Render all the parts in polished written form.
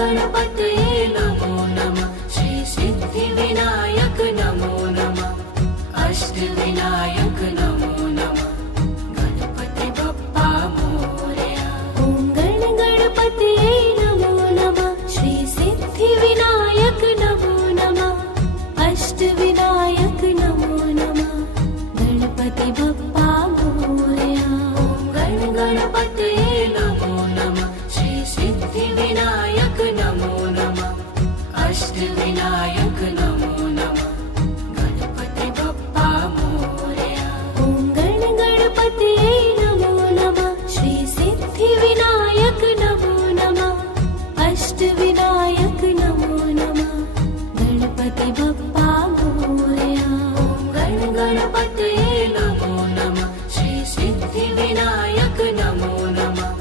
गणपतये नमो नमः। श्री सिद्धिविनायक नमो नमः। अष्टविनायक नमो नमः। गणपति बप्पा मोरया। ॐ गणपतये नमो नमः। श्री सिद्धिविनायक नमो नमः। अष्टविनायक नमो नमः। गणपति बप्पा मोरया। ॐ गणपतये नमो नमः। श्री सिद्धिविनायक नमो नमः। अष्टविनायक नमो नमः। गणपति बप्पा मोरया। ॐ गणपतये नमो नमः। श्री सिद्धिविनायक नमो नमः। अष्टविनायक नमो नमः। गणपति बप्पा मोरया। ॐ गणपतये नमो नमः। श्री सिद्धिविनायक नमो नमः।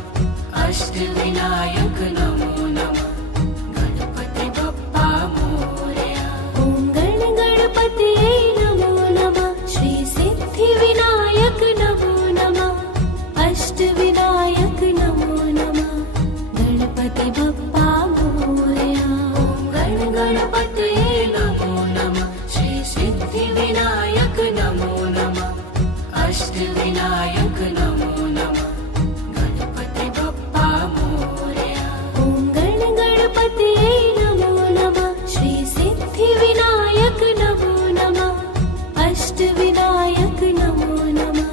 अष्टविनायक नमो नमः। गणपति बप्पा मोरया। ॐ गणपतये नमो नमः। श्री सिद्धिविनायक नमो नमः। अष्टविनायक नमो नमः। गणपति बप्पा मोरया। ॐ गणपतये नमो नमः। श्री सिद्धिविनायक नमो नमः। अष्टविनायक नमो नमः। गणपति बप्पा मोरया। ॐ गणपतये नमो नमः। श्री सिद्धिविनायक नमो नमः। अष्टविनायक नमो नमः।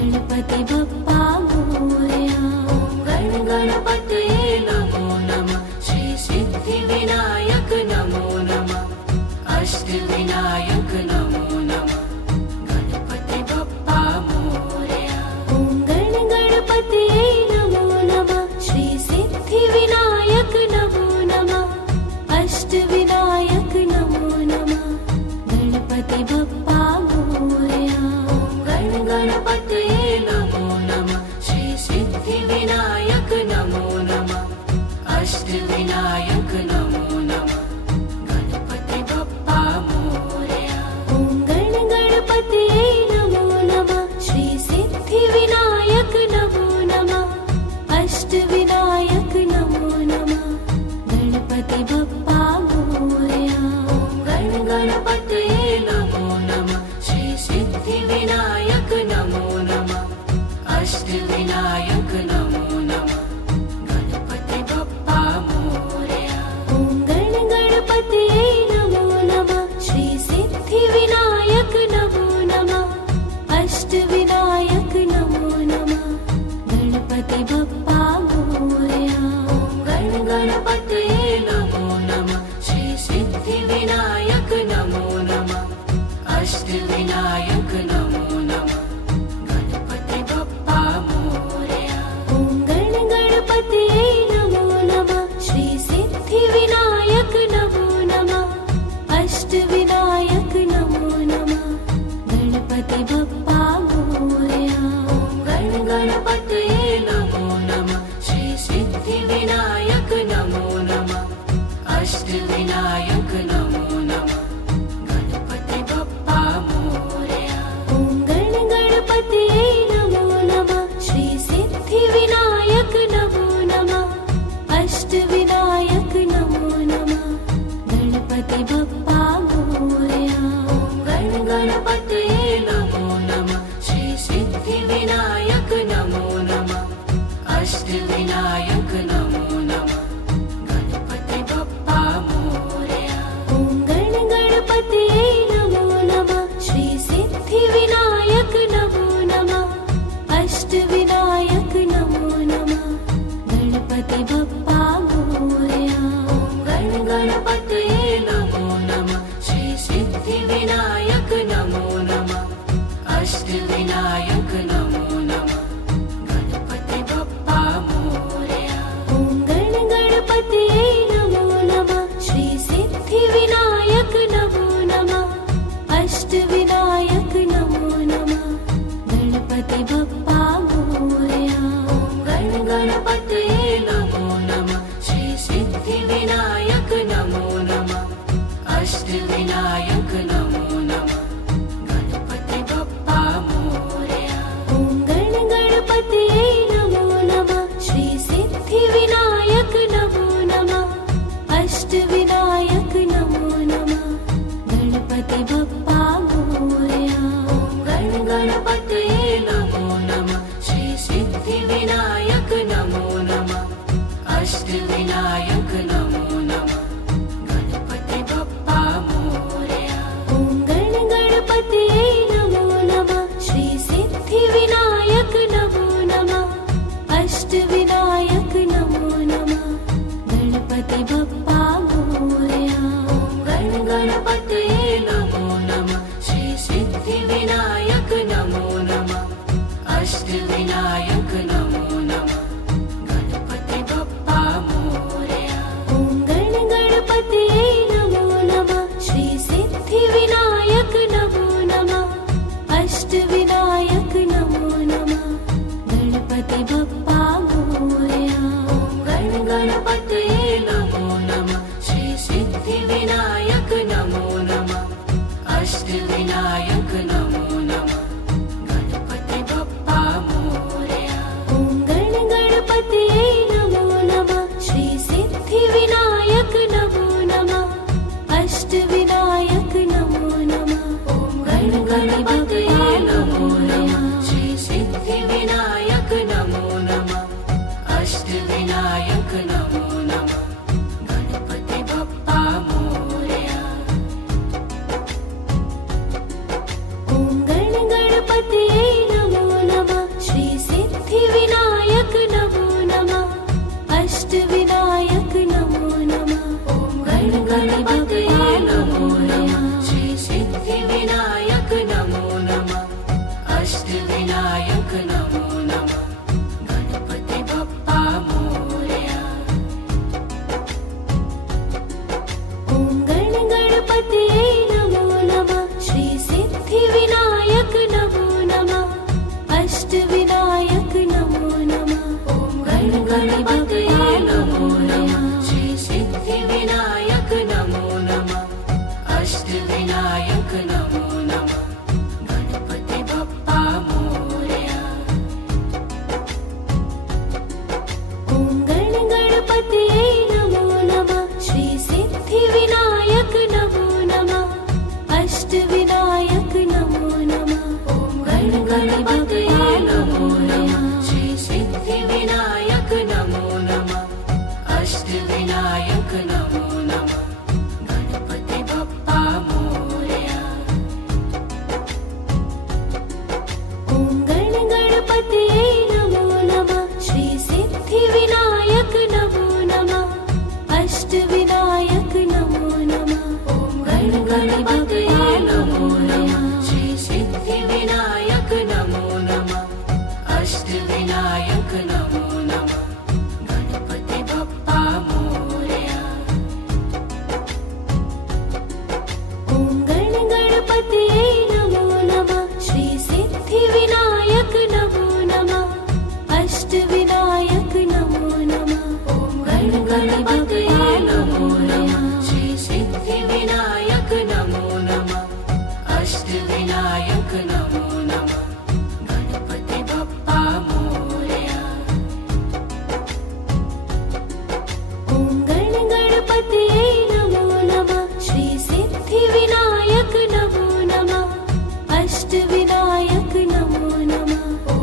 गणपति बप्पा मोरया। ॐ गणपतये नमो नमः। श्री सिद्धिविनायक नमो नमः। अष्टविनायक नमो नमः। गणपति बप्पा मोरया। ॐ गणपतये नमो नमः। श्री सिद्धिविनायक नमो नमः। अष्टविनायक नमो नमः। गणपति बप्पा मोरया। ॐ गणपतये नमो नमः। श्री सिद्धिविनायक नमो नमः। अष्टविनायक नमो नमः। गणपति बप्पा मोरया। ॐ गणपतये नमो नमः। श्री सिद्धिविनायक नमो नमः। अष्टविनायक नमो नमः। गणपति बप्पा मोरया। ॐ गणपतये नमो नमः। श्री सिद्धिविनायक नमो नमः। अष्टविनायक नमो नमः। गणपति बप्पा मोरया। ॐ गणपतये नमो नमः। श्री सिद्धिविनायक नमो नमः। अष्टविनायक नमो नमः। गणपति बप्पा मोरया। ॐ गणपतये नमो नमः। श्री सिद्धिविनायक नमो नमः। अष्टविनायक नमो नमः। गणपति बप्पा मोरया। ॐ गणपतये नमो नमः। श्री सिद्धिविनायक नमो नमः। अष्टविनायक नमो नमः। गणपति बप्पा मोरया। ॐ गणपतये नमो नमः। श्री सिद्धिविनायक नमो नमः। अष्टविनायक नमो नमः। गणपति बप्पा मोरया। ॐ गणपतये नमो नमः। श्री सिद्धिविनायक नमो नमः। अष्टविनायक नमो नमः। गणपति बप्पा मोरया। ॐ गणपतये नमो नमः। श्री सिद्धिविनायक नमो नमः। अष्टविनायक नमो नमः। गणपति बप्पा मोरया। ॐ गणपतये नमो नमः। श्री सिद्धिविनायक नमो नमः। अष्टविनायक नमो नमः। गणपति बप्पा मोरया। ॐ गणपतये नमो नमः। श्री सिद्धिविनायक नमो नमः। अष्टविनायक नमो नमः। गणपति बप्पा मोरया। ॐ गणपतये नमो नमः। श्री सिद्धिविनायक नमो नमः। अष्टविनायक नमो नमः। गणपति बप्पा मोरया। ॐ गणपतये नमो नमः। श्री सिद्धिविनायक नमो अष्टविनायक नमो नमः गणपति बप्पा मोरया। ॐ गणपतये नमो नमः श्री सिद्धिविनायक नमो नमः अष्टविनायक नमो नमः गणपति बप्पा मोरया। ॐ गणपतये नमो नमः श्री सिद्धिविनायक नमो नमः अष्टविनायक नमो नमः गणपति बप्पा मोरया। ॐ गणपतये नमो नमः श्री सिद्धिविनायक नमो नमः अष्टविनायक नमो नमः गणपति बप्पा मोरया। ॐ गणपतये नमो नमः श्री सिद्धिविनायक नमो नमः अष्टविनायक नमो नमः गणपति बप्पा मोरया। ॐ गणपतये नमो नमः श्री सिद्धिविनायक नमो नमः अष्टविनायक नमो नमः ॐ गणपतये नमो नमः श्री सिद्धिविनायक नमो नमः अष्टविनायक नमो नमः गणपति बप्पा मोरया। ॐ गणपतये नमो नमः श्री सिद्धिविनायक नमो नमः अष्टविनायक नमो नमः ॐ गणपतये नमो नमः श्री सिद्धिविनायक नमो नमः अष्टविनायक नमो नमः गणपति बप्पा मोरया। ॐ गणपतये नमो नमः श्री सिद्धिविनायक नमो नमः अष्टविनायक नमो नमः ॐ गणपतये नमो नमः श्री सिद्धिविनायक नमो नमः अष्टविनायक नमो नमः गणपति बप्पा मोरया। ॐ गणपतये नमो नमः श्री सिद्धिविनायक नमो नमः अष्टविनायक नमो नमः ॐ गणपतये नमो नमः श्री सिद्धिविनायक नमो नमः अष्टविनायक नमो नमः गणपति बप्पा मोरया। ॐ गणपतये नमो नमः श्री सिद्धिविनायक नमो नमः अष्टविनायक नमो नमः ॐ गणपतये नमो नमः श्री सिद्धिविनायक नमो नमः अष्टविनायक नमो नमः गणपति बप्पा मोरया। ॐ गणपतये नमो नमः श्री सिद्धिविनायक नमो नमः अष्टविनायक नमो नमः ॐ गणपतये नमो नमः श्री सिद्धिविनायक नमो नमः अष्टविनायक नमो नमः गणपति बप्पा मोरया। ॐ गणपतये नमो नमः श्री सिद्धिविनायक नमो नमः अष्टविनायक नमो नमः ॐ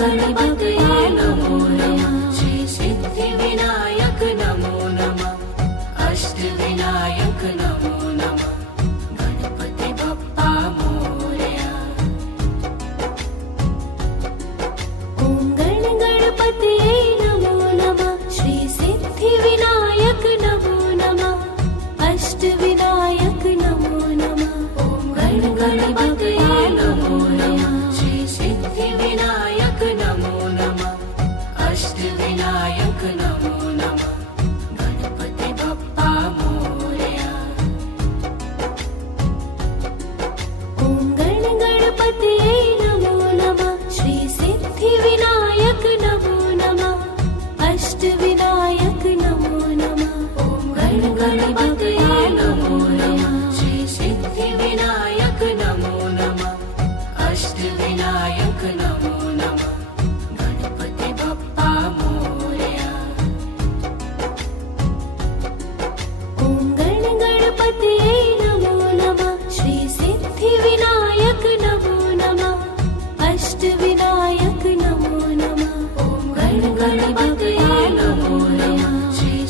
गणपतये नमो नमः श्री सिद्धिविनायक नमो नमः अष्टविनायक नमो नमः गणपति बप्पा मोरया। ॐ गणपतये नमो नमः श्री सिद्धिविनायक नमो नमः अष्टविनायक नमो नमः ॐ गणपतये नमो नमः श्री सिद्धिविनायक नमो नमः अष्टविनायक नमो नमः गणपति बप्पा मोरया। ॐ गणपतये नमो नमः श्री सिद्धिविनायक नमो नमः अष्टविनायक नमो नमः ॐ गणपतये नमो नमः श्री सिद्धिविनायक नमो नमः अष्टविनायक नमो नमः गणपति बप्पा मोरया। ॐ गणपतये नमो नमः श्री सिद्धिविनायक नमो नमः अष्टविनायक नमो नमः ॐ गणपतये नमो नमः श्री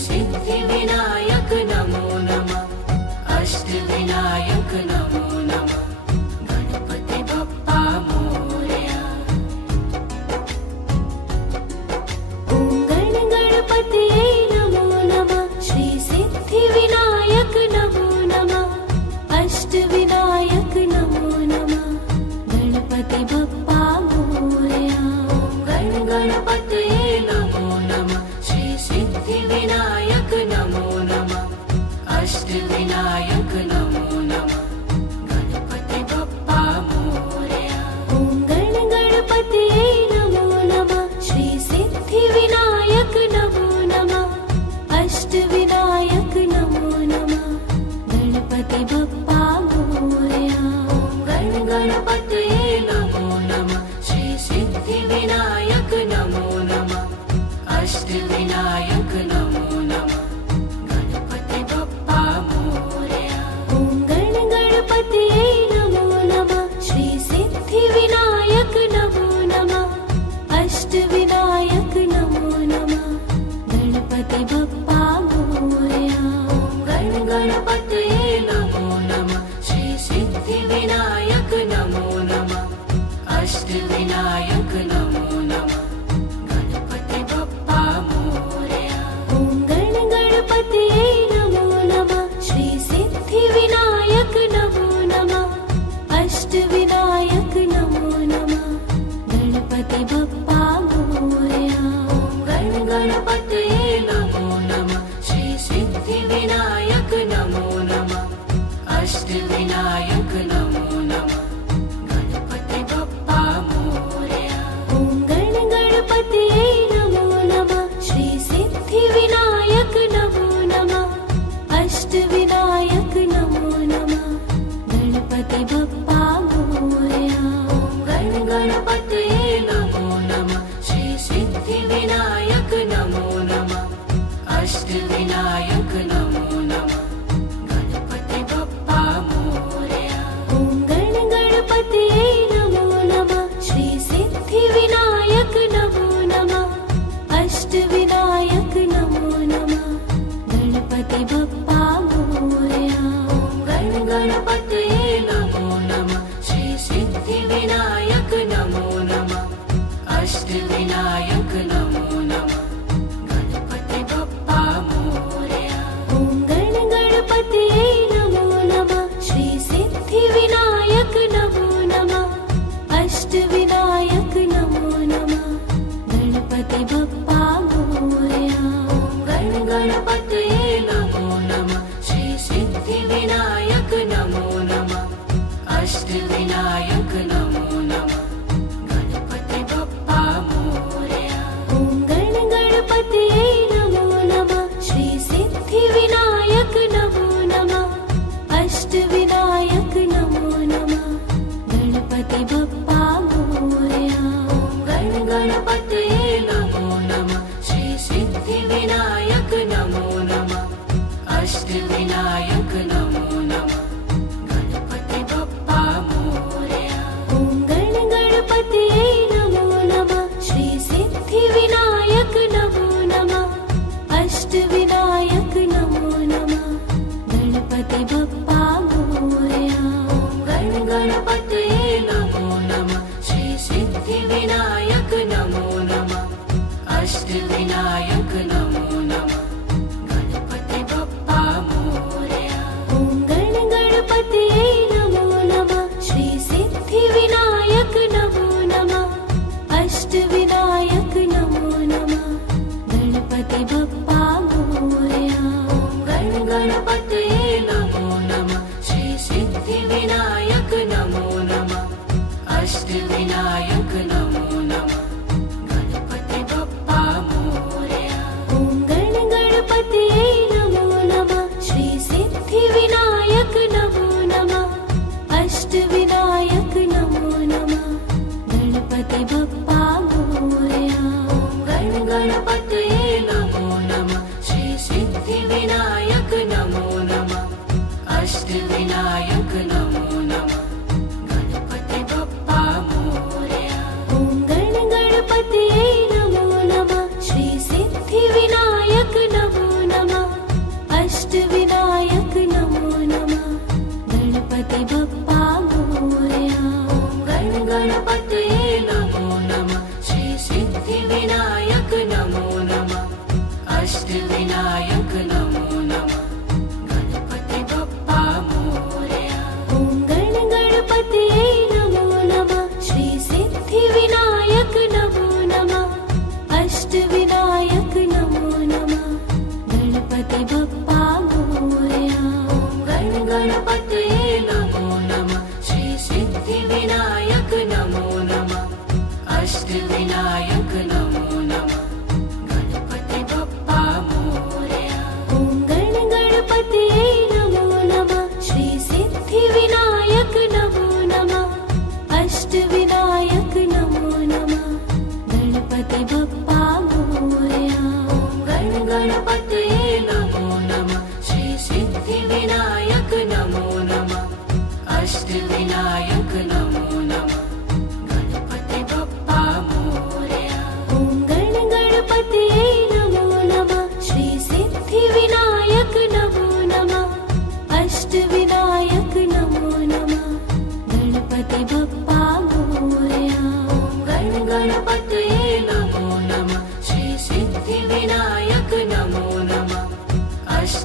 अष्टविनायक नमो नमः गणपति बप्पा मोरया ॐ गण गणपतये नमो नमः श्री सिद्धिविनायक नमो नमः अष्टविनायक नमो नमः गणपति बप्पा मोरया ॐ गण गणपतये नमो नमः श्री सिद्धिविनायक नमो नमः अष्टविनायक नमो नमः गणपति बप्पा मोरया ॐ गण गणपतये नमो नमः श्री सिद्धिविनायक नमो नमः अष्टविनायक नमो नमः गणपति बप्पा मोरया ॐ गण गणपतये नमो नमः श्री सिद्धिविनायक नमो नमः अष्टविनायक नमो नमः गणपति बप्पा मोरया ॐ गण गणपतये नमो नमः श्री सिद्धिविनायक नमो नमः अष्टविनायक नमो नमः गणपति बप्पा मोरया ॐ गण गणपतये नमो नमः श्री सिद्धिविनायक नमो नमः अष्टविनायक नमो नमः गणपति बप्पा मोरया ॐ गण गणपतये नमो नमः श्री सिद्धिविनायक नमो नमः अष्टविनायक नमो नमः गणपति बप्पा मोरया ॐ गण गणपतये नमो नमः श्री सिद्धिविनायक नमो नमः अष्टविनायक नमो नमः गणपति बप्पा मोरया ॐ गण गणपतये नमो नमः श्री सिद्धिविनायक नमो नमः अष्टविनायक नमो नमः गणपति बप्पा मोरया ॐ गण गणपतये नमो नमः श्री सिद्धिविनायक नमो नमः अष्टविनायक नमो नमः गणपति बप्पा मोरया ॐ गण गणपतये नमो नमः श्री सिद्धिविनायक नमो नमः अष्टविनायक नमो नमः गणपति बप्पा मोरया ॐ गण गणपतये नमो नमः श्री सिद्धिविनायक नमो नमः अष्टविनायक नमो नमः गणपति बप्पा मोरया ॐ गण गणपतये नमो नमः श्री सिद्धिविनायक नमो नमः अष्टविनायक नमो नमः गणपति बप्पा मोरया ॐ गण गणपतये नमो नमः श्री सिद्धिविनायक नमो नमः अष्टविनायक नमो नमः गणपति बप्पा मोरया ॐ गण गणपतये नमो नमः श्री सिद्धिविनायक नमो नमः अष्टविनायक नमो नमः गणपति बप्पा मोरया ॐ गण गणपतये नमो नमः श्री सिद्धिविनायक नमो नमः अष्टविनायक नमो नमः गणपति बप्पा मोरया ॐ गण गणपतये नमो नमः श्री सिद्धिविनायक नमो नमः अष्टविनायक नमो नमः गणपति बप्पा मोरया ॐ गण गणपतये नमो नमः श्री सिद्धिविनायक नमो नमः अष्टविनायक नमो नमः गणपति बप्पा मोरया ॐ गण गणपतये नमो नमः श्री सिद्धिविनायक नमो नमः अष्टविनायक नमो नमः गणपति बप्पा मोरया ॐ गण गणपतये नमो नमः श्री सिद्धिविनायक नमो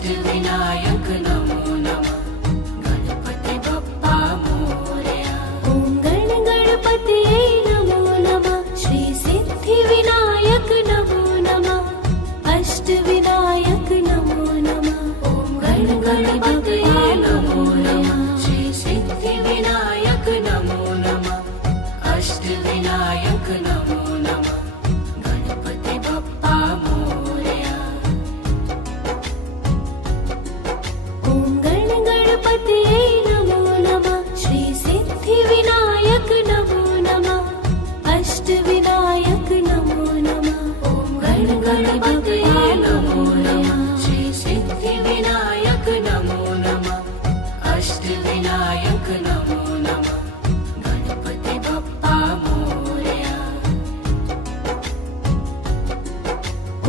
अष्टविनायक नमो नमः गणपति बप्पा मोरया। ॐ गण गणपतये नमो नमः श्री सिद्धिविनायक नमो नमः अष्टविनायक नमो नमः। ॐ गण गणपतये नमो नमः श्री सिद्धिविनायक नमो नमः अष्टविनायक नमो नमः गणपति बप्पा मोरया। ॐ गण गणपतये नमो नमः श्री सिद्धिविनायक नमो नमः अष्टविनायक नमो नमः। ॐ गण गणपतये नमो नमः श्री सिद्धिविनायक नमो नमः अष्टविनायक नमो नमः गणपति बप्पा मोरया।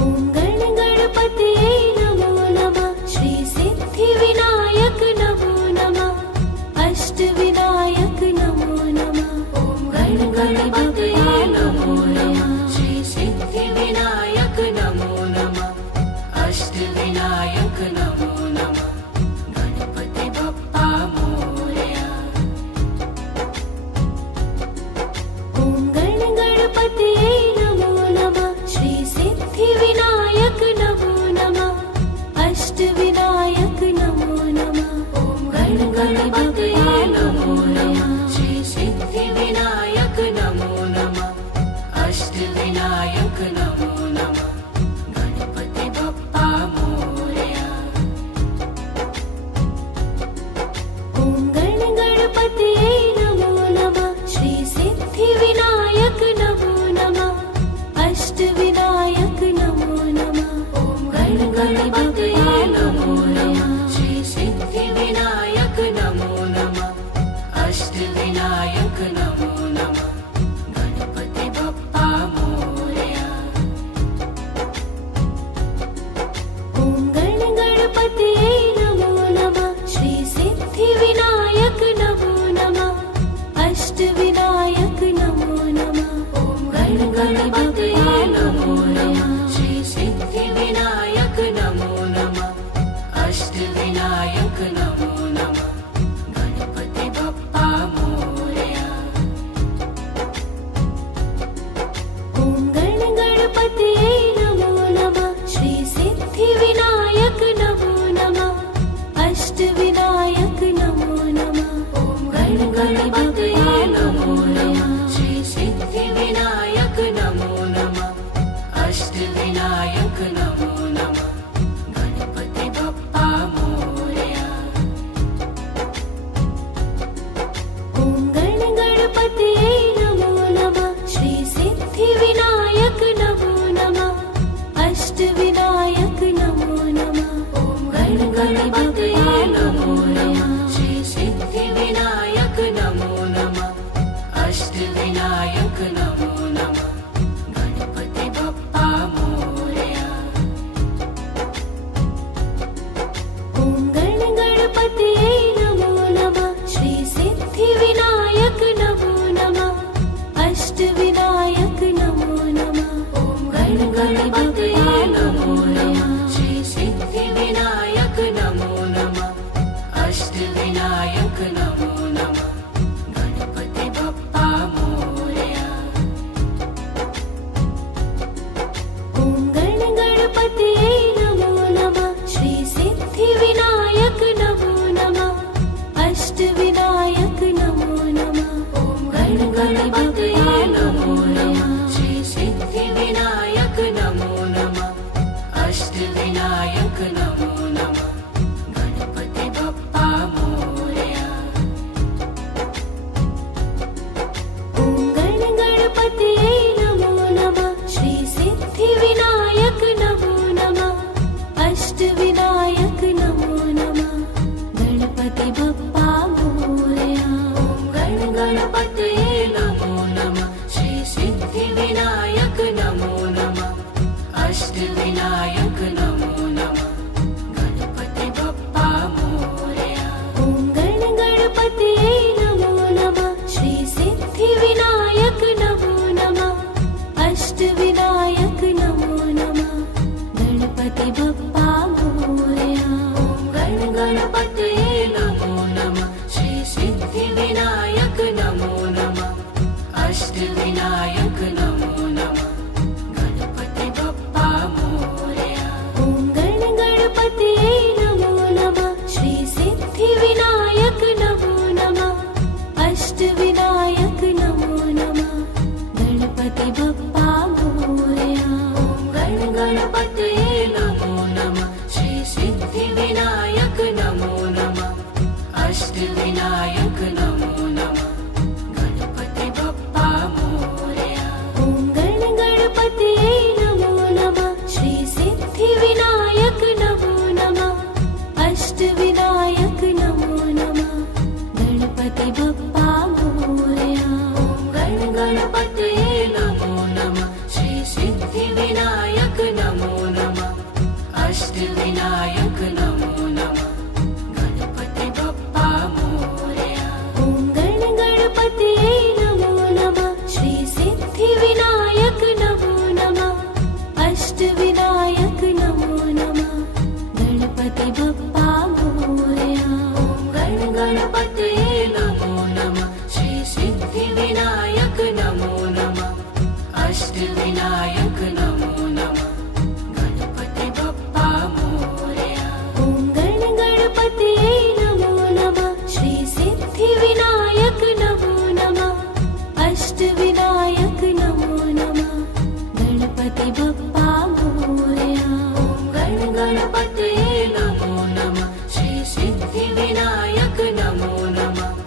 ॐ गण गणपतये नमो नमः श्री सिद्धिविनायक नमो नमः अष्टविनायक नमो नमः। ॐ गण गणपतये नमो नमः श्री सिद्धिविनायक नमो नमः अष्टविनायक नमो नमः गणपति बप्पा मोरया। ॐ गण गणपतये नमो नमः श्री सिद्धिविनायक नमो नमः अष्टविनायक नमो नमः। ॐ गण गणपतये नमो नमः श्री सिद्धिविनायक नमो नमः अष्टविनायक नमो नमः गणपति बप्पा मोरया। ॐ गण गणपतये नमो नमः श्री सिद्धिविनायक नमो नमः अष्टविनायक नमो नमः। ॐ गण गणपतये नमो नमः श्री सिद्धिविनायक नमो नमः अष्टविनायक नमो नमः गणपति बप्पा मोरया। ॐ गण गणपतये नमो नमः श्री सिद्धिविनायक नमो नमः अष्टविनायक नमो नमः। ॐ गण गणपतये नमो नमः श्री सिद्धिविनायक नमो नमः अष्टविनायक नमो नमः गणपति बप्पा मोरया। ॐ गण गणपतये नमो नमः श्री सिद्धिविनायक नमो नमः अष्टविनायक नमो नमः। ॐ गण गणपतये नमो नमः श्री सिद्धिविनायक नमो नमः अष्टविनायक नमो नमः गणपति बप्पा मोरया। ॐ गण गणपतये नमो नमः श्री सिद्धिविनायक नमो नमः अष्टविनायक नमो नमः। ॐ गण गणपतये नमो नमः श्री सिद्धिविनायक नमो नमः अष्टविनायक नमो नमः गणपति बप्पा मोरया। ॐ गण गणपतये नमो नमः श्री सिद्धिविनायक नमो नमः अष्टविनायक नमो नमः। ॐ गण गणपतये नमो नमः श्री सिद्धिविनायक नमो नमः अष्टविनायक नमो नमः गणपति बप्पा मोरया। ॐ गण गणपतये नमो नमः श्री सिद्धिविनायक नमो नमः अष्टविनायक नमो नमः। ॐ गण गणपतये नमो नमः श्री सिद्धिविनायक नमो नमः अष्टविनायक नमो नमः गणपति बप्पा मोरया। ॐ गण गणपतये नमो नमः श्री सिद्धिविनायक नमो नमः अष्टविनायक नमो नमः गणपति बप्पा मोरया। ॐ गण गणपतये नमो नमः श्री सिद्धिविनायक नमो नमः अष्टविनायक नमो नमः गणपति बप्पा मोरया। ॐ गण गणपतये नमो नमः श्री सिद्धिविनायक नमो नमः अष्टविनायक नमो नमः गणपति बप्पा मोरया। गणपतये नमो नमः श्री सिद्धिविनायक नमो नमः अष्टविनायक नमो नमः गणपति बप्पा मोरया ॐ गणपतये नमो नमः श्री सिद्धिविनायक नमो नमः अष्टविनायक नमो नमः गणपति बप्पा मोरया ॐ गणपतये नमो नमः श्री सिद्धिविनायक नमो नमः अष्टविनायक नमो नमः गणपति बप्पा मोरया ॐ गणपतये नमो नमः श्री सिद्धिविनायक नमो नमः अष्टविनायक नमो नमः गणपति बप्पा मोरया ॐ गणपतये नमो नमः श्री सिद्धिविनायक नमो नमः अष्टविनायक नमो नमः गणपति बप्पा मोरया ॐ गणपतये नमो नमः श्री सिद्धिविनायक नमो नमः अष्टविनायक नमो नमः गणपति बप्पा मोरया ॐ गणपतये नमो नमः श्री सिद्धिविनायक नमो नमः अष्टविनायक नमो नमः गणपति बप्पा मोरया ॐ गणपतये नमो नमः श्री सिद्धिविनायक नमो नमः अष्टविनायक नमो नमः गणपति बप्पा मोरया ॐ गणपतये नमो नमः श्री सिद्धिविनायक नमो नमः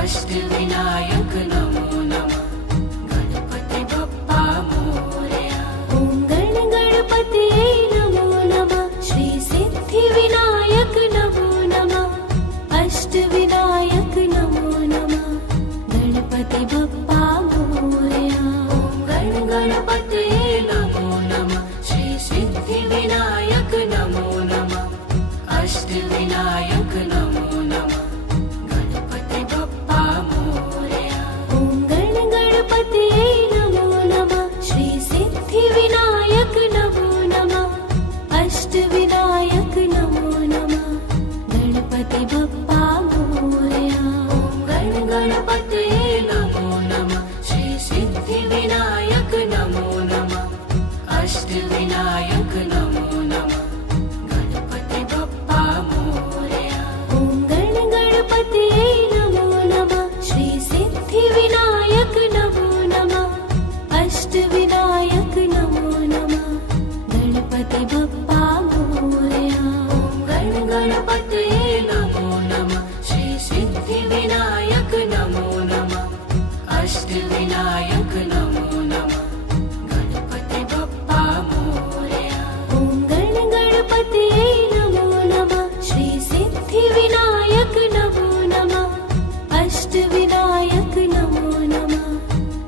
अष्टविनायक नमो नमः गणपति बप्पा मोरया ॐ गणपतये नमो नमः श्री सिद्धिविनायक नमो नमः अष्टविनायक नमो नमः गणपति बप्पा मोरया ॐ गणपतये नमो नमः श्री सिद्धिविनायक नमो नमः अष्टविनायक नमो नमः गणपति बप्पा मोरया ॐ गणपतये नमो नमः श्री सिद्धिविनायक नमो नमः अष्टविनायक नमो नमः गणपति बप्पा मोरया ॐ गणपतये नमो नमः श्री सिद्धिविनायक नमो नमः अष्टविनायक नमो नमः गणपति बप्पा मोरया ॐ गणपतये नमो नमः श्री सिद्धिविनायक नमो नमः अष्टविनायक नमो नमः गणपति बप्पा मोरया ॐ गणपतये नमो नमः श्री सिद्धिविनायक नमो नमः अष्टविनायक नमो नमः गणपति बप्पा मोरया ॐ गणपतये नमो नमः श्री सिद्धिविनायक नमो नमः अष्टविनायक नमो नमः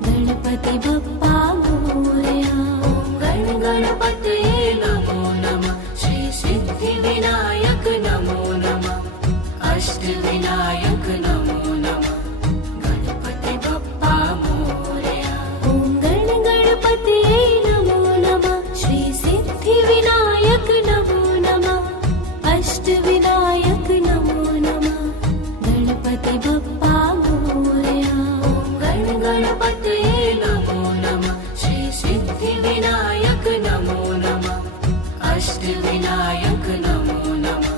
गणपति बप्पा मोरया ॐ गणपतये नमो नमः श्री सिद्धिविनायक नमो नमः अष्टविनायक नमो नमः गणपति बप्पा मोरया ॐ गणपतये नमो नमः श्री सिद्धिविनायक नमो नमः अष्टविनायक नमो नमः गणपति बप्पा मोरया ॐ गणपतये नमो नमः श्री सिद्धिविनायक नमो नमः अष्टविनायक नमो नमः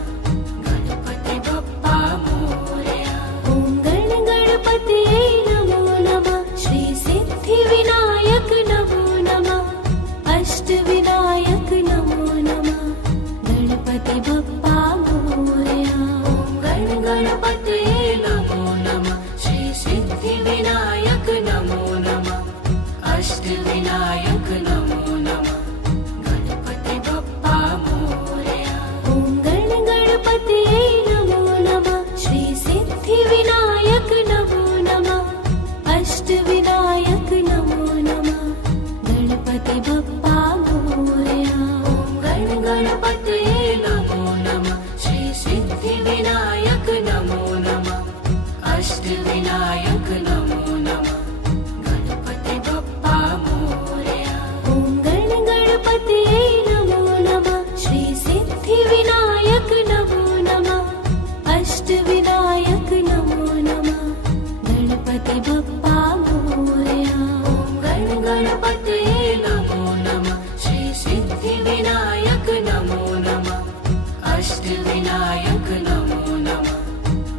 गणपति बप्पा मोरया ॐ गणपतये नमो नमः श्री सिद्धिविनायक नमो नमः अष्टविनायक नमो नमः गणपति बप्पा मोरया ॐ गणपतये नमो नमः श्री सिद्धिविनायक नमो नमः अष्टविनायक नमो नमः गणपति बप्पा मोरया ॐ गणपतये नमो नमः श्री सिद्धिविनायक नमो नमः अष्टविनायक नमो नमः गणपति बप्पा मोरया ॐ गणपतये नमो नमः अष्टविनायक नमो नमः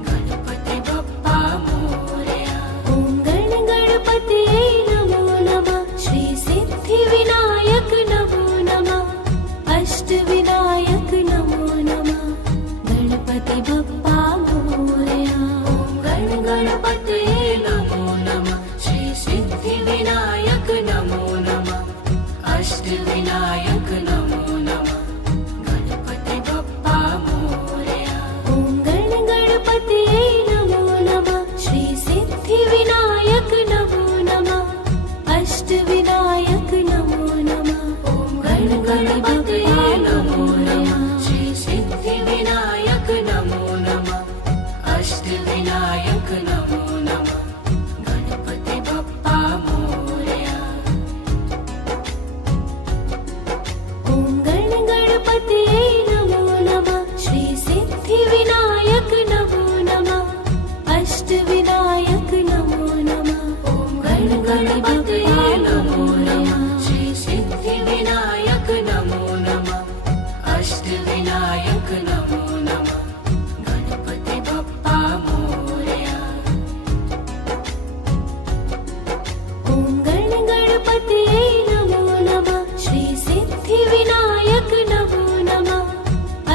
गणपति बप्पा मोरया ॐ गण गणपतये नमो नमः श्री सिद्धिविनायक नमो नमः अष्टविनायक नमो नमः गणपति बप्पा मोरया ॐ गण गणपतये नमो नमः श्री सिद्धिविनायक नमो नमः अष्टविनायक नमो नमः गणपति बप्पा मोरया ॐ गण गणपतये नमो नमः श्री सिद्धिविनायक नमो नमः अष्टविनायक नमो नमः ॐ गण गणपतये नमो नमः श्री सिद्धिविनायक नमो नमः अष्टविनायक नमो नमः गणपति बप्पा मोरया ॐ गण गणपतये नमो नमः श्री सिद्धिविनायक नमो नमः अष्टविनायक नमो नमः ॐ गण गणपतये नमो नमः श्री सिद्धिविनायक नमो नमः अष्टविनायक नमो नमः गणपति बप्पा मोरया ॐ गण गणपतये नमो नमः श्री सिद्धिविनायक नमो नमः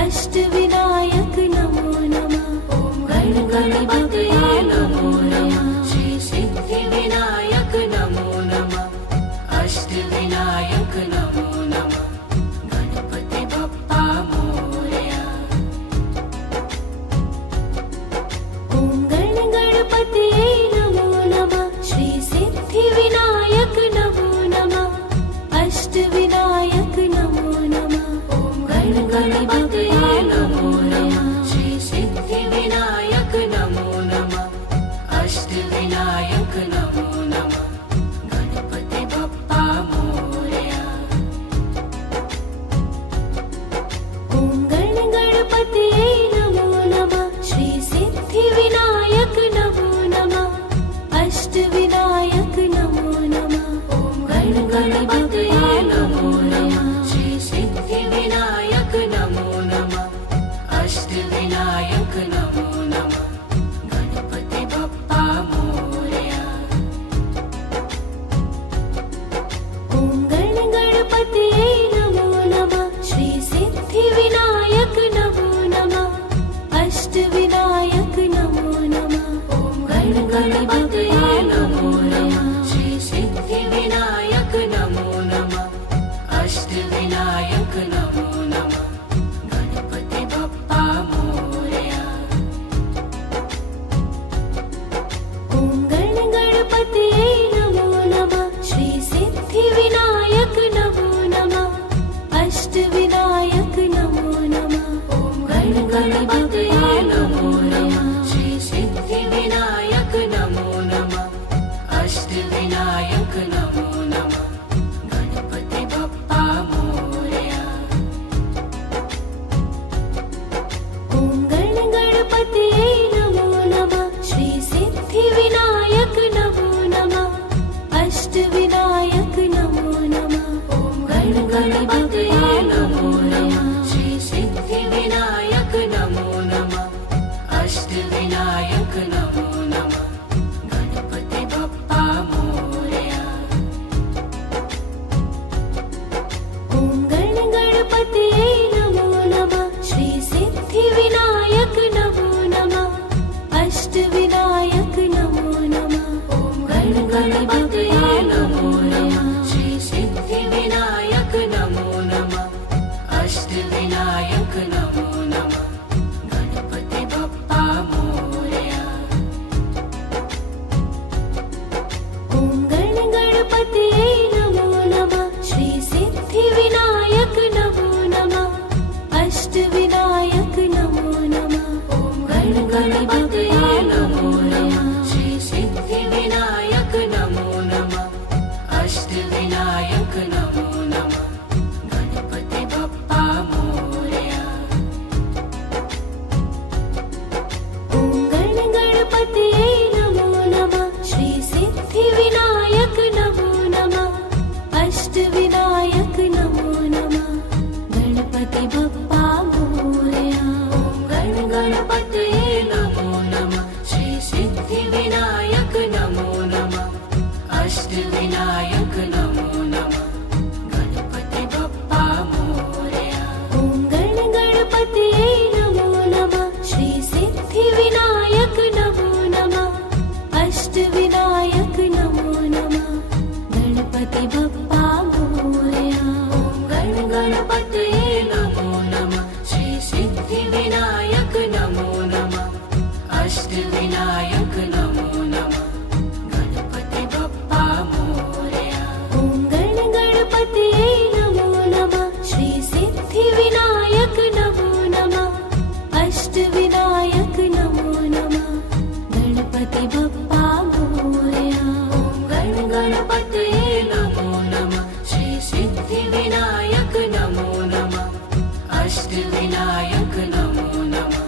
अष्टविनायक नमो नमः ॐ गण गणपतये नमो नमः श्री सिद्धिविनायक नमो नमः अष्टविनायक नमो नमः गणपति बप्पा मोरया ॐ गण गणपतये नमो नमः श्री सिद्धिविनायक नमो नमः अष्टविनायक नमो नमः ॐ गण गणपतये नमो नमः श्री सिद्धिविनायक नमो नमः अष्टविनायक नमो नमः गणपति बप्पा मोरया ॐ गण गणपतये नमो नमः श्री सिद्धिविनायक नमो नमः अष्टविनायक नमो नमः ॐ गण गणपतये नमो नमः श्री सिद्धिविनायक नमो नमः अष्टविनायक नमो नमः गणपति बप्पा मोरया ॐ गण गणपतये नमो नमः श्री सिद्धिविनायक नमो नमः अष्टविनायक नमो नमः ॐ गण गणपतये नमो नमः श्री सिद्धिविनायक नमो नमः अष्टविनायक नमो नमः गणपति बप्पा मोरया ॐ गण गणपतये नमो नमः श्री सिद्धिविनायक नमो नमः अष्टविनायक नमो नमः ॐ गण गणपतये नमो नमः श्री सिद्धिविनायक नमो अष्टविनायक नमो नमः गणपति बप्पा मोरया ॐ गण गणपतये नमो नमः श्री सिद्धिविनायक नमो नमः अष्टविनायक नमो नमः गणपति बप्पा मोरया ॐ गण गणपतये नमो नमः श्री सिद्धिविनायक नमो नमः अष्टविनायक नमो नमः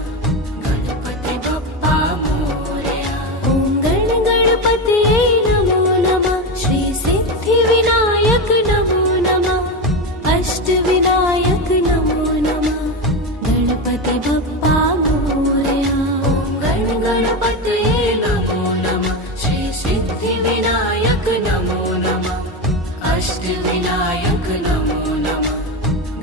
गणपति बप्पा मोरया ॐ गण गणपतये नमो नमः श्री सिद्धिविनायक नमो नमः अष्टविनायक नमो नमः गणपति बप्पा मोरया ॐ गण गणपतये नमो नमः श्री सिद्धिविनायक नमो नमः अष्टविनायक नमो नमः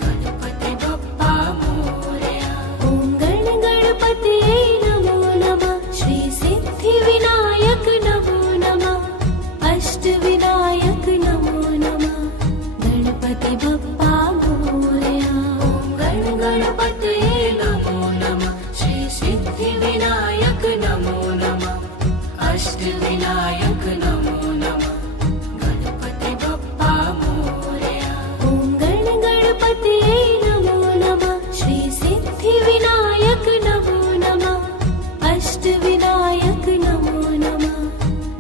गणपति बप्पा मोरया ॐ गण गणपतये नमो नमः श्री सिद्धिविनायक नमो नमः अष्टविनायक नमो नमः गणपति बप्पा मोरया ॐ गण गणपतये नमो नमः श्री सिद्धिविनायक नमो नमः अष्टविनायक नमो नमः गणपति बप्पा मोरया ॐ गण गणपतये नमो नमः श्री सिद्धिविनायक नमो नमः अष्टविनायक नमो नमः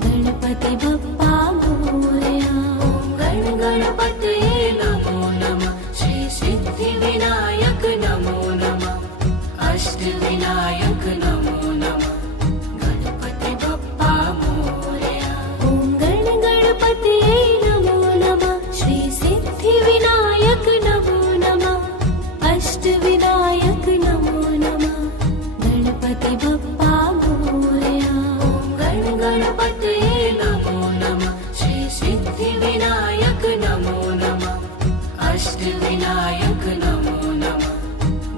गणपति बप्पा मोरया ॐ गण गणपतये नमो नमः श्री सिद्धिविनायक नमो नमः अष्टविनायक नमो नमः गणपति बप्पा मोरया ॐ गण गणपतये नमो नमः श्री सिद्धिविनायक नमो नमः अष्टविनायक नमो नमः गणपति बप्पा मोरया ॐ गण गणपतये नमो नमः श्री सिद्धिविनायक नमो नमः अष्टविनायक नमो नमः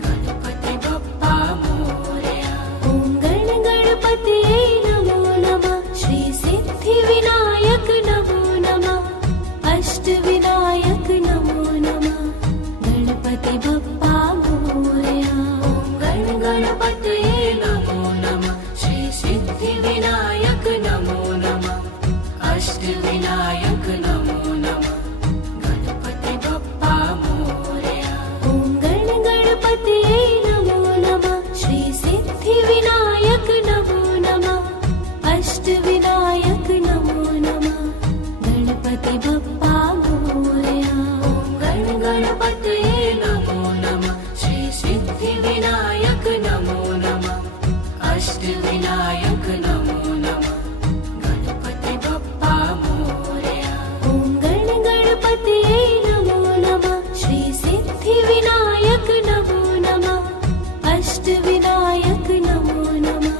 गणपति बप्पा मोरया ॐ गण गणपतये नमो नमः श्री सिद्धिविनायक नमो नमः अष्टविनायक नमो नमः गणपति बप्पा मोरया ॐ गण गणपतये नमो नमः श्री सिद्धिविनायक नमो नमः अष्टविनायक नमो नमः गणपति बप्पा मोरया ॐ गण गणपतये नमो नमः श्री सिद्धिविनायक नमो नमः अष्टविनायक नमो नमः गणपति बप्पा मोरया ॐ गण गणपतये नमो नमः श्री सिद्धिविनायक नमो नमः अष्टविनायक नमो नमः गणपति बप्पा मोरया ॐ गण गणपतये नमो नमः श्री सिद्धिविनायक नमो नमः अष्टविनायक नमो नमः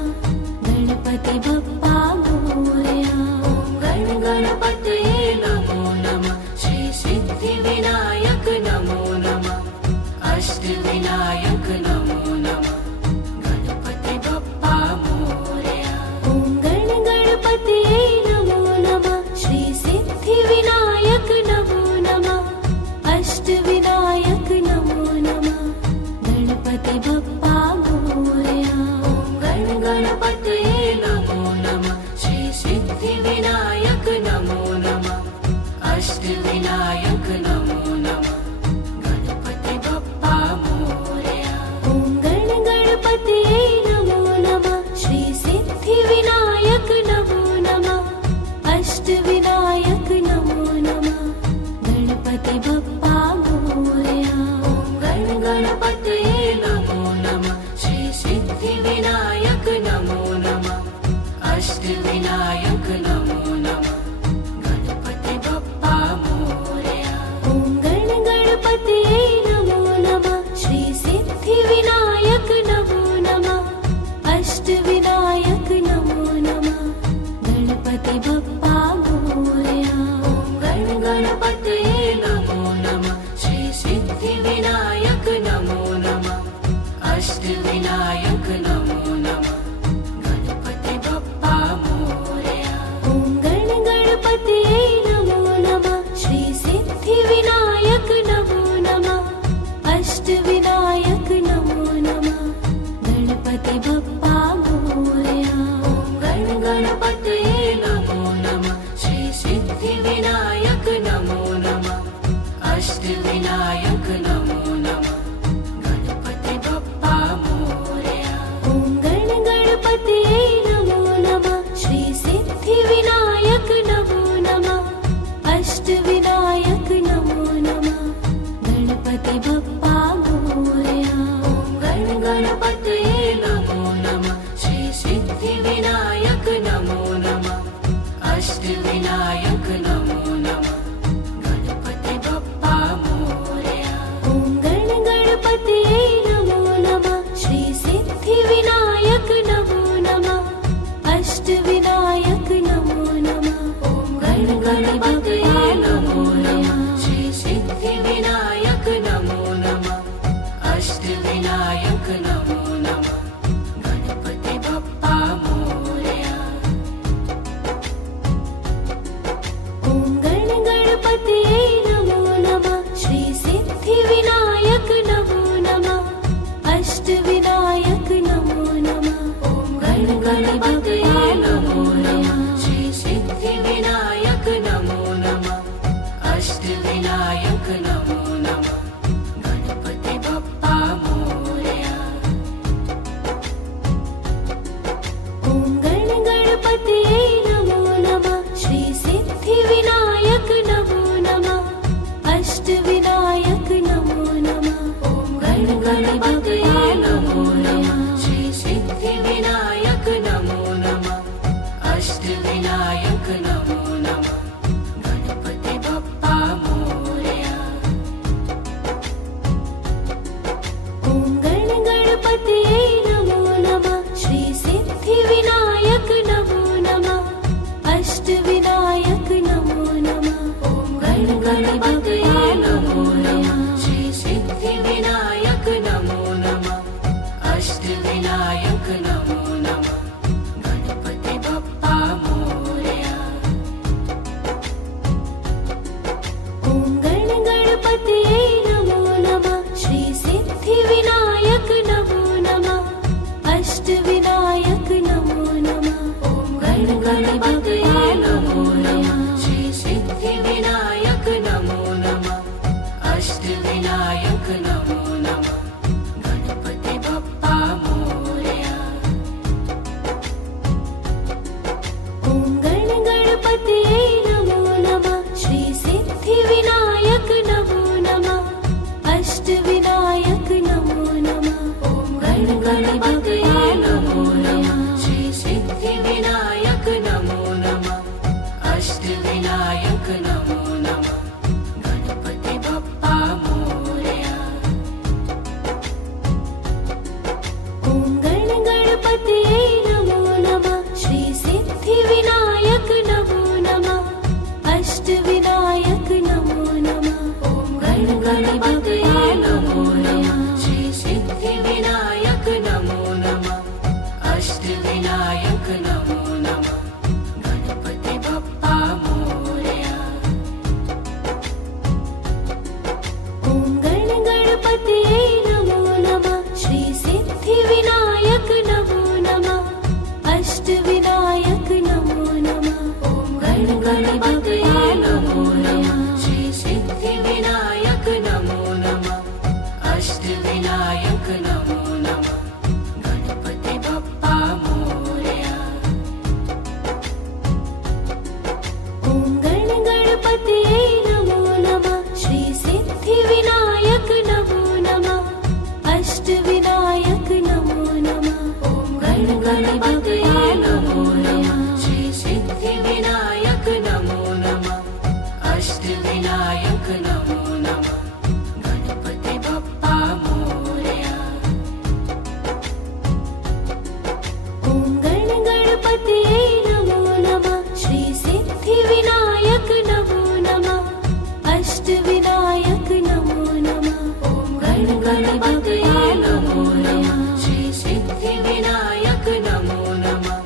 गणपति बप्पा मोरया ॐ गण गणपतये नमो नमः श्री सिद्धिविनायक नमो नमः अष्टविनायक नमो नमः गणपति बप्पा मोरया ॐ गण गणपतये नमो नमः श्री सिद्धिविनायक नमो नमः अष्टविनायक नमो नमः गणपति बप्पा मोरया ॐ गण गणपतये नमो नमः श्री सिद्धिविनायक नमो नमः अष्टविनायक नमो नमः गणपति बप्पा मोरया ॐ गण गणपतये नमो नमः श्री सिद्धिविनायक नमो नमः अष्टविनायक नमो नमः गणपति बप्पा मोरया ॐ गण गणपतये नमो नमः श्री सिद्धिविनायक नमो नमः अष्टविनायक नमो नमः गणपति बप्पा मोरया ॐ गण गणपतये नमो नमः श्री सिद्धिविनायक नमो नमः अष्टविनायक नमो नमः गणपति बप्पा मोरया ॐ गण गणपतये नमो नमः श्री सिद्धिविनायक नमो नमः अष्टविनायक नमो नमः गणपति बप्पा मोरया ॐ गण गणपतये नमो नमः श्री सिद्धिविनायक नमो नमः अष्टविनायक नमो नमः गणपति बप्पा मोरया गणपतये नमो नमः श्री सिद्धिविनायक नमो नमः अष्टविनायक नमो नमः गणपति बप्पा मोरया ॐ गणपतये नमो नमः श्री सिद्धिविनायक नमो नमः अष्टविनायक नमो नमः ॐ गणपतये नमो नमः श्री सिद्धिविनायक नमो नमः अष्टविनायक नमो नमः गणपति बप्पा मोरया ॐ गणपतये नमो नमः श्री सिद्धिविनायक नमो नमः अष्टविनायक नमो नमः ॐ गणपतये नमो नमः श्री सिद्धिविनायक नमो नमः अष्टविनायक नमो नमः गणपति बप्पा मोरया ॐ गणपतये नमो नमः श्री सिद्धिविनायक नमो नमः अष्टविनायक नमो नमः ॐ गणपतये नमो नमः श्री सिद्धिविनायक नमो नमः अष्टविनायक नमो नमः गणपति बप्पा मोरया ॐ गणपतये नमो नमः श्री सिद्धिविनायक नमो नमः अष्टविनायक नमो नमः ॐ गणपतये नमो नमः श्री सिद्धिविनायक नमो नमः अष्टविनायक नमो नमः गणपति बप्पा मोरया ॐ गणपतये नमो नमः श्री सिद्धिविनायक नमो नमः अष्टविनायक नमो नमः ॐ गणपतये नमो नमः श्री सिद्धिविनायक नमो नमः अष्टविनायक नमो नमः गणपति बप्पा मोरया ॐ गणपतये नमो नमः श्री सिद्धिविनायक नमो नमः अष्टविनायक नमो नमः ॐ गणपतये नमो नमः श्री सिद्धिविनायक नमो नमः अष्टविनायक नमो नमः गणपति बप्पा मोरया ॐ गणपतये नमो नमः श्री सिद्धिविनायक नमो नमः अष्टविनायक नमो नमः ॐ गणपतये नमो नमः श्री सिद्धिविनायक नमो नमः अष्टविनायक नमो नमः गणपति बप्पा मोरया ॐ गणपतये नमो नमः श्री सिद्धिविनायक नमो नमः अष्टविनायक नमो नमः ॐ गणपतये नमो नमः श्री सिद्धिविनायक नमो नमः अष्टविनायक नमो नमः गणपति बप्पा मोरया ॐ गणपतये नमो नमः श्री सिद्धिविनायक नमो नमः अष्टविनायक नमो नमः ॐ गणपतये नमो नमः श्री सिद्धिविनायक नमो नमः अष्टविनायक नमो नमः गणपति बप्पा मोरया ॐ गणपतये नमो नमः श्री सिद्धिविनायक नमो नमः अष्टविनायक नमो नमः ॐ गणपतये नमो नमः श्री सिद्धिविनायक नमो नमः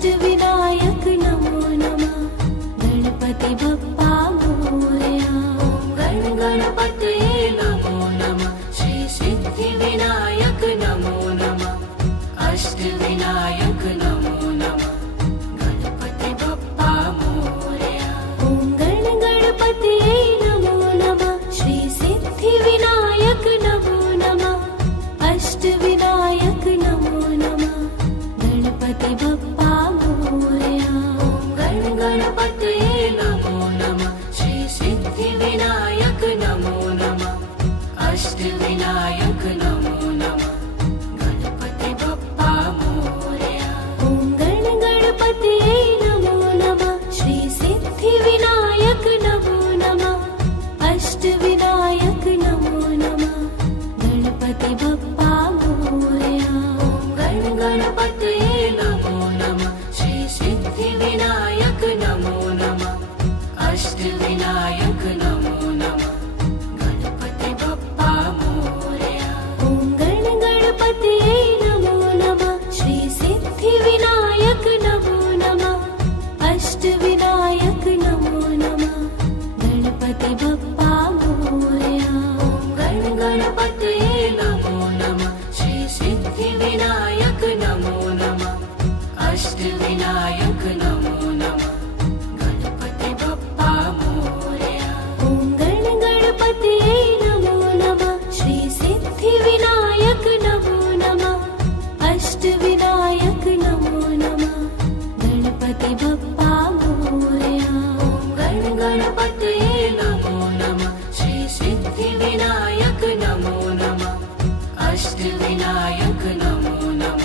अष्टविनायक नमो नमः गणपति बप्पा मोरया गण गणपतये नमो नमः श्री सिद्धिविनायक नमो नमः अष्टविनायक नमो नमः गणपति बप्पा मोरया ॐ गण गणपतये नमो नमः श्री सिद्धिविनायक नमो नमः अष्टविनायक नमो नमः गणपति बप्पा मोरया गण गणपतये नमो नमः श्री सिद्धिविनायक नमो नमः अष्टविनायक नमो नमः गणपति बप्पा मोरया ॐ गण गणपतये नमो नमः श्री सिद्धिविनायक नमो नमः अष्टविनायक नमो नमः गणपति बप्पा मोरया गण गणपतये नमो नमः श्री सिद्धिविनायक नमो नमः अष्टविनायक नमो नमः गणपति बप्पा मोरया ॐ गण गणपतये नमो नमः श्री सिद्धिविनायक नमो नमः अष्टविनायक नमो नमः गणपति बप्पा मोरया गण गणपतये नमो नमः श्री सिद्धिविनायक नमो नमः अष्टविनायक नमो नमः गणपति बप्पा मोरया ॐ गण गणपतये नमो नमः श्री सिद्धिविनायक नमो नमः अष्टविनायक नमो नमः गणपति बप्पा मोरया गण गणपतये नमो नमः श्री सिद्धिविनायक नमो नमः अष्टविनायक नमो नमः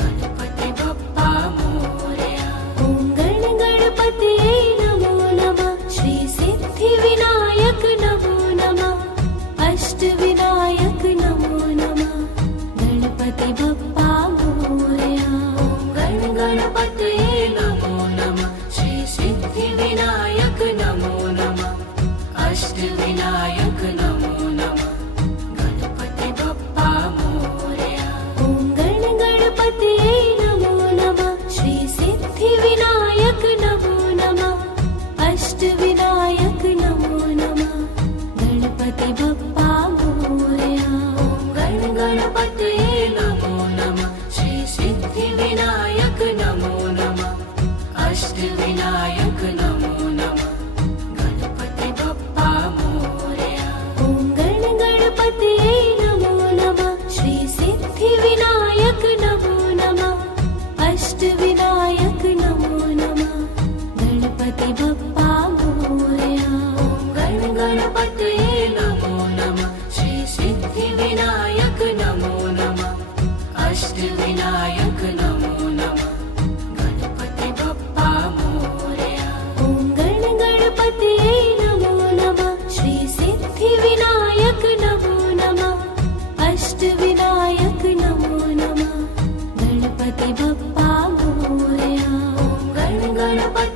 गणपति बप्पा मोरया ॐ गण गणपतये नमो नमः श्री सिद्धिविनायक नमो नमः अष्टविनायक नमो नमः गणपति बप्पा मोरया गण गणपतये नमो नमः श्री सिद्धिविनायक नमो नमः अष्टविनायक नमो नमः गणपति बप्पा मोरया ॐ गण गणपतये नमो नमः श्री सिद्धिविनायक नमो नमः अष्टविनायक नमो नमः गणपति बप्पा मोरया गण गणपतये नमो नमः श्री सिद्धिविनायक नमो नमः अष्टविनायक नमो नमः गणपति बप्पा मोरया ॐ गण गणपतये नमो नमः श्री सिद्धिविनायक नमो नमः अष्टविनायक नमो नमः गणपति बप्पा मोरया गण गणपतये नमो नमः श्री सिद्धिविनायक नमो नमः अष्टविनायक नमो नमः गणपति बप्पा मोरया ॐ गण गणपतये नमो नमः श्री सिद्धिविनायक नमो नमः अष्टविनायक नमो नमः गणपति बप्पा मोरया गण गणपतये